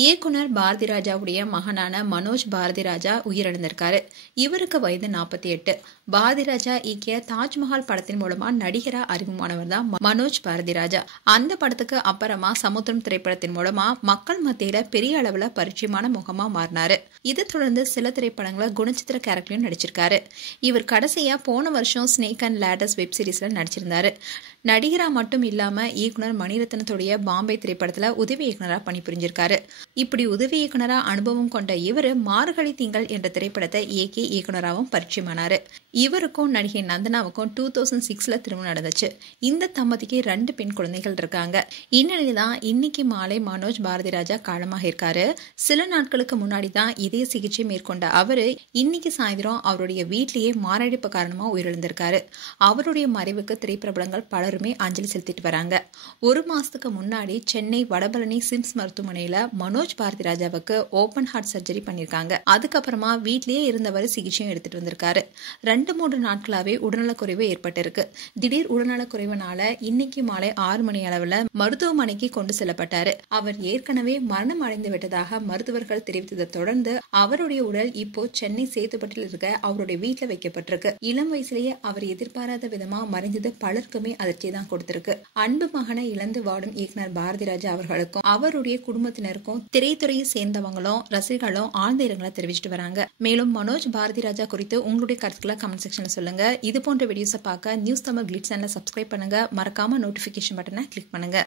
இயக்குனர் பாரதி ராஜாவுடைய மகனான மனோஜ் பாரதி ராஜா உயிரிழந்திருக்காரு. இவருக்கு வயது 48. பாரதி ராஜா இயக்கிய தாஜ்மஹால் படத்தின் மூலமா நடிகரா அறிமுகமானவர் தான் மனோஜ் பாரதி ராஜா. அந்த படத்துக்கு அப்புறமா சமுத்திரம் திரைப்படத்தின் மூலமா மக்கள் மத்தியில பெரிய அளவுல பரிச்சயமான முகமா மாறினாரு. இதை தொடர்ந்து சில திரைப்படங்களை குணச்சித்திர கேரக்டர்லயும் நடிச்சிருக்காரு. இவர் கடைசியா போன வருஷம் ஸ்னேக் அண்ட் லேடர்ஸ் வெப் சீரிஸ்ல நடிச்சிருந்தாரு. நடிகரா மட்டும் இல்லாம இயக்குனர் மணிரத்னத்துடைய பாம்பே திரைப்படத்துல உதவி இயக்குனரா பணிபுரிஞ்சிருக்காரு. இப்படி உதவி இயக்குனரா அனுபவம் கொண்ட இவரு மார்கழி திங்கள் என்ற திரைப்படத்தை இயக்கி இயக்குனராகவும் பரிச்சயமானாரு. இவருக்கும் நடிகை நந்தனாவுக்கும் 2006ல திருமணம் நடந்துச்சு. இந்த தம்பதிக்கு 2 பெண் குழந்தைகள் இருக்காங்க. இந்நிலையில்தான் இன்னைக்கு மாலை மனோஜ் பாரதி ராஜா காலமாக இருக்காரு. சில நாட்களுக்கு முன்னாடி தான் இதய சிகிச்சை மேற்கொண்ட அவரு இன்னைக்கு சாயந்தரம் அவருடைய வீட்டிலேயே மாரடைப்பு காரணமா உயிரிழந்திருக்காரு. அவருடைய மறைவுக்கு திரைப்பிரபலங்கள் பலருமே அஞ்சலி செலுத்திட்டு வராங்க. 1 மாசத்துக்கு முன்னாடி சென்னை வடபழனி சிம்ஸ் மருத்துவமனையில மனோஜ் பாரதி ராஜாவுக்கு ஓபன் ஹார்ட் சர்ஜரி பண்ணிருக்காங்க. அதுக்கப்புறமா வீட்லயே இருந்தவர் சிகிச்சையும் எடுத்துட்டு வந்திருக்காரு. 2-3 நாட்களாவே உடல்நலக்குறைவு ஏற்பட்டிருக்கு. திடீர் உடல்நலக்குறைவுனால இன்னைக்கு மாலை 6 மணி அளவுல மருத்துவமனைக்கு கொண்டு செல்லப்பட்டாரு. அவர் ஏற்கனவே மரணம் அடைந்து விட்டதாக மருத்துவர்கள் தெரிவித்ததை தொடர்ந்து அவருடைய உடல் இப்போ சென்னை சேத்துப்பட்டில் இருக்க அவருடைய வீட்டுல வைக்கப்பட்டிருக்கு. இளம் வயசுலேயே அவர் எதிர்பாராத விதமா மறைந்தது பலருக்குமே அதிர்ச்சி தான் கொடுத்திருக்கு. அன்பு மகனை இழந்து வாடும் இயக்குனர் பாரதி ராஜா அவர்களுக்கும் அவருடைய குடும்பத்தினருக்கும் திரைத்துறையை சேர்ந்தவங்களும் ரசிகர்களும் ஆழ்ந்த இரங்கலை தெரிவிச்சிட்டு வராங்க. மேலும் மனோஜ் பாரதி ராஜா குறித்து உங்களுடைய கருத்துக்களை கமெண்ட் செக்ஷன்ல சொல்லுங்க. இது போன்ற வீடியோஸை பார்க்க நியூஸ் தமிழ் கிளிட்ஸ் சேனலை சப்ஸ்கிரைப் பண்ணுங்க. மறக்காம நோட்டிபிகேஷன் பட்டனை கிளிக் பண்ணுங்க.